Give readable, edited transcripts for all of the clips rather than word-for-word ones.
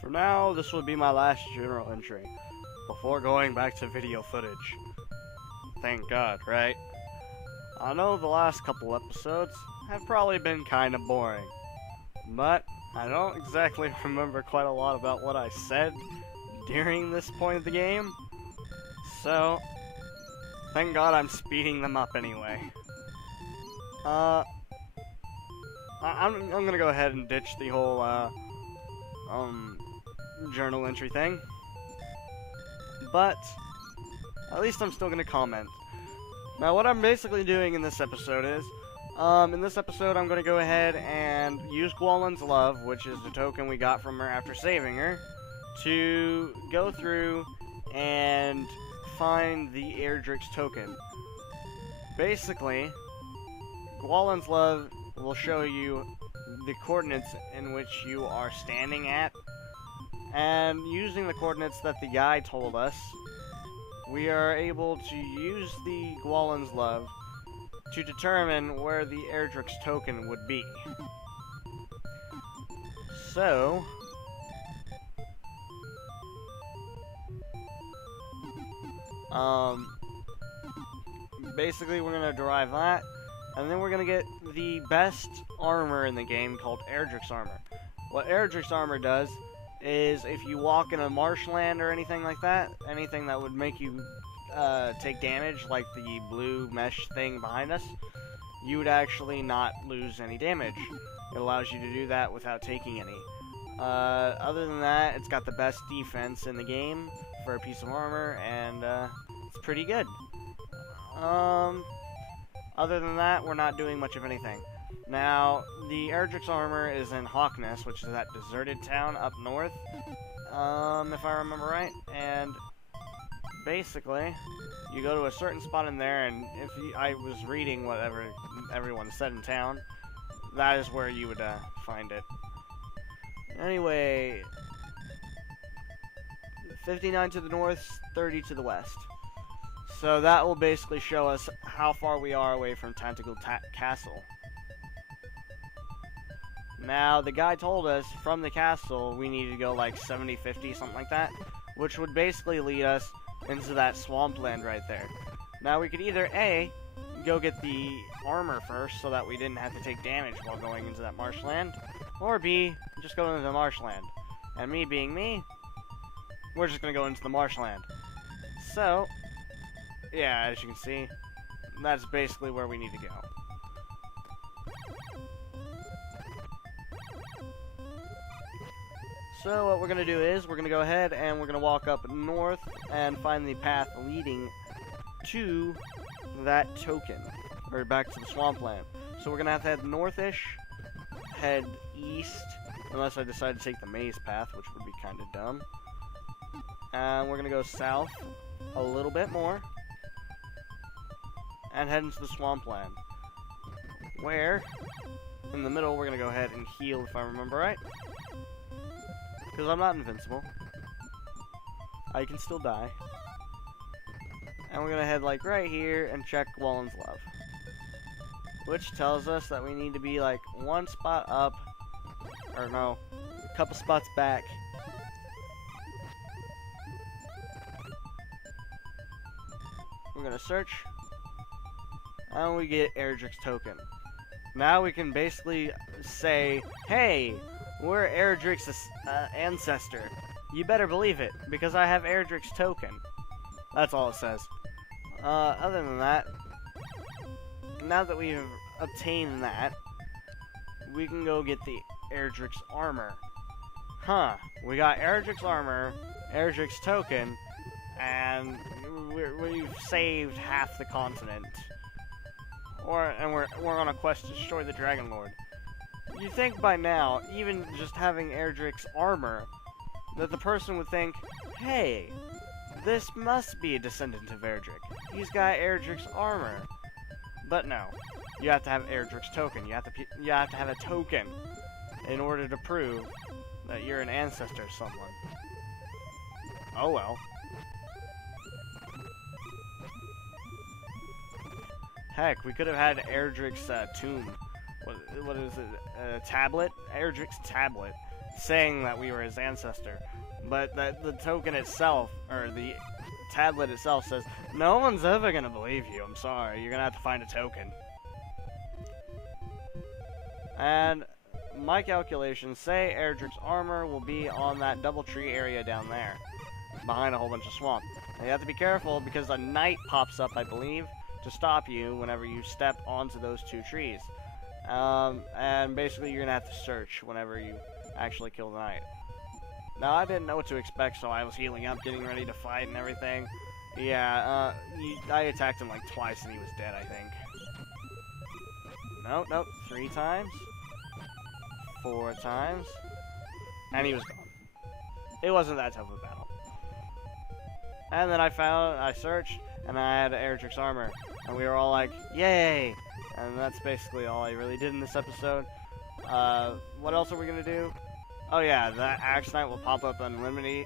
For now, this will be my last journal entry, before going back to video footage. Thank God, right? I know the last couple episodes have probably been kind of boring, but I don't exactly remember quite a lot about what I said during this point of the game, so thank God I'm speeding them up anyway. I'm gonna go ahead and ditch the whole, journal entry thing. But at least I'm still gonna comment. Now, what I'm basically doing in this episode is, in this episode I'm gonna go ahead and use Gwallen's Love, which is the token we got from her after saving her, to go through and find the Erdrick's token. Basically, Gwallen's Love will show you the coordinates in which you are standing at, and using the coordinates that the guy told us, we are able to use the Gwallen's Love to determine where the Erdrick's token would be. So, basically we're gonna derive that, and then we're gonna get the best armor in the game called Erdrick's Armor. What Erdrick's Armor does is, if you walk in a marshland or anything like that, anything that would make you take damage, like the blue mesh thing behind us, you would actually not lose any damage. It allows you to do that without taking any. Other than that, it's got the best defense in the game for a piece of armor, and it's pretty good. Other than that, we're not doing much of anything. Now, the Erdrick's Armor is in Haukness, which is that deserted town up north, if I remember right, and basically, you go to a certain spot in there, and if I was reading whatever everyone said in town, that is where you would find it. Anyway, 59 to the north, 30 to the west. So that will basically show us how far we are away from Tentacle Castle. Now, the guy told us from the castle we need to go like 70, 50, something like that, which would basically lead us into that swampland right there. Now, we could either A, go get the armor first so that we didn't have to take damage while going into that marshland, or B, just go into the marshland. And me being me, we're just going to go into the marshland. So, yeah, as you can see, that's basically where we need to go. So what we're going to do is, we're going to go ahead and we're going to walk up north and find the path leading to that token, or back to the swampland. So we're going to have to head northish, head east, unless I decide to take the maze path, which would be kind of dumb. And we're going to go south a little bit more, and head into the swampland, where, in the middle, we're going to go ahead and heal, if I remember right. Because I'm not invincible. I can still die. And we're going to head, like, right here and check Gwallen's Love, which tells us that we need to be, like, one spot up, or no, a couple spots back. We're going to search, and we get Erdrick's token. Now we can basically say, hey, we're Erdrick's ancestor. You better believe it, because I have Erdrick's token. That's all it says. Other than that, now that we've obtained that, we can go get the Erdrick's Armor. Huh, we got Erdrick's Armor, Erdrick's token, and we've saved half the continent. And we're on a quest to destroy the Dragon Lord. You'd think by now, even just having Erdrick's Armor, that the person would think, hey, this must be a descendant of Erdrick. He's got Erdrick's Armor. But no, you have to have Erdrick's token. You have to have a token in order to prove that you're an ancestor of someone. Oh well. Heck, we could have had Erdrick's tomb. What is it? Tablet? Erdrick's tablet. saying that we were his ancestor. But the token itself, or the tablet itself says, no one's ever gonna believe you, I'm sorry, you're gonna have to find a token. And my calculations say Erdrick's Armor will be on that double tree area down there, behind a whole bunch of swamp. And you have to be careful because a knight pops up, I believe, to stop you whenever you step onto those two trees. And basically you're gonna have to search whenever you actually kill the knight. Now, I didn't know what to expect, so I was healing up, getting ready to fight and everything. Yeah, I attacked him like twice and he was dead, I think. Nope, 3 times. 4 times. And he was gone. It wasn't that tough of a battle. And then I searched, and I had Erdrick's Armor. And we were all like, yay! And that's basically all I really did in this episode. What else are we gonna do? Oh yeah, that Axe Knight will pop up unlimitedly.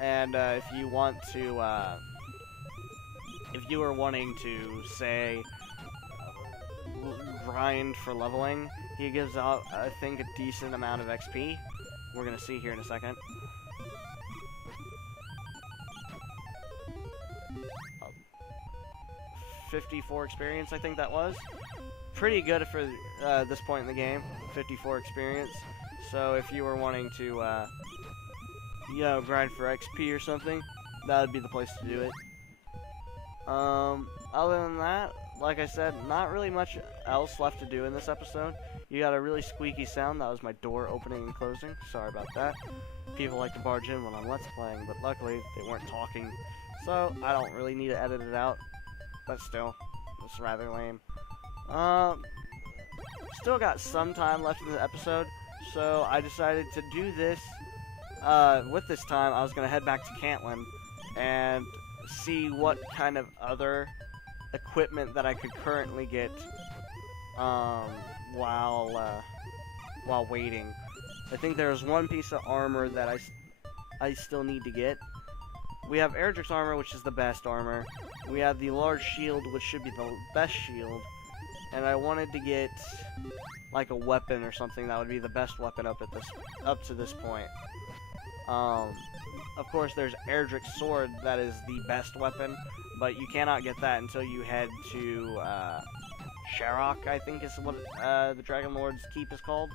And if you want to, if you are wanting to, say, grind for leveling, he gives out, I think, a decent amount of XP. We're gonna see here in a second. 54 experience, I think that was. Pretty good for this point in the game. 54 experience. So if you were wanting to, you know, grind for XP or something, that would be the place to do it. Other than that, like I said, not really much else left to do in this episode. You got a really squeaky sound. That was my door opening and closing. Sorry about that. People like to barge in when I'm Let's Playing, but luckily they weren't talking, so I don't really need to edit it out. But still, it's rather lame. Still got some time left in the episode, so I decided to do this. With this time, I was going to head back to Cantlin and see what kind of other equipment that I could currently get while waiting. I think there's one piece of armor that I still need to get. We have Erdrick's Armor, which is the best armor. We have the large shield, which should be the best shield. And I wanted to get like a weapon or something that would be the best weapon up to this point. Of course, there's Erdrick's sword that is the best weapon, but you cannot get that until you head to Sharok, I think is what the Dragon Lord's keep is called.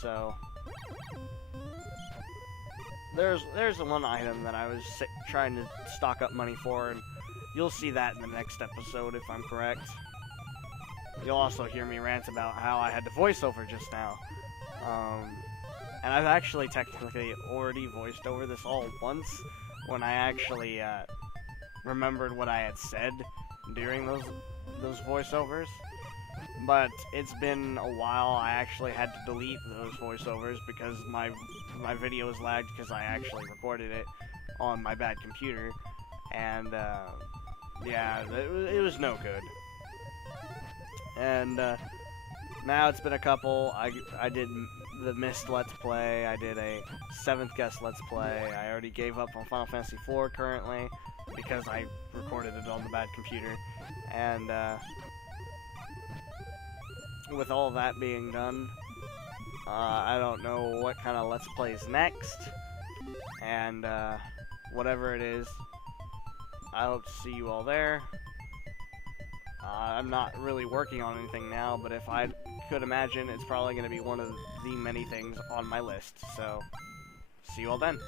So there's the one item that I was trying to stock up money for, and you'll see that in the next episode if I'm correct. You'll also hear me rant about how I had to voiceover just now. And I've actually technically already voiced over this all once when I actually remembered what I had said during those voiceovers. But it's been a while. I actually had to delete those voiceovers because my video was lagged because I actually recorded it on my bad computer. And yeah, it was no good. And now it's been a couple. I did the Mist Let's Play. I did a 7th Guest Let's Play. I already gave up on Final Fantasy IV currently because I recorded it on the bad computer. And with all that being done, I don't know what kind of Let's Play is next. And whatever it is, I hope to see you all there. I'm not really working on anything now, but if I could imagine, it's probably going to be one of the many things on my list. So, see you all then.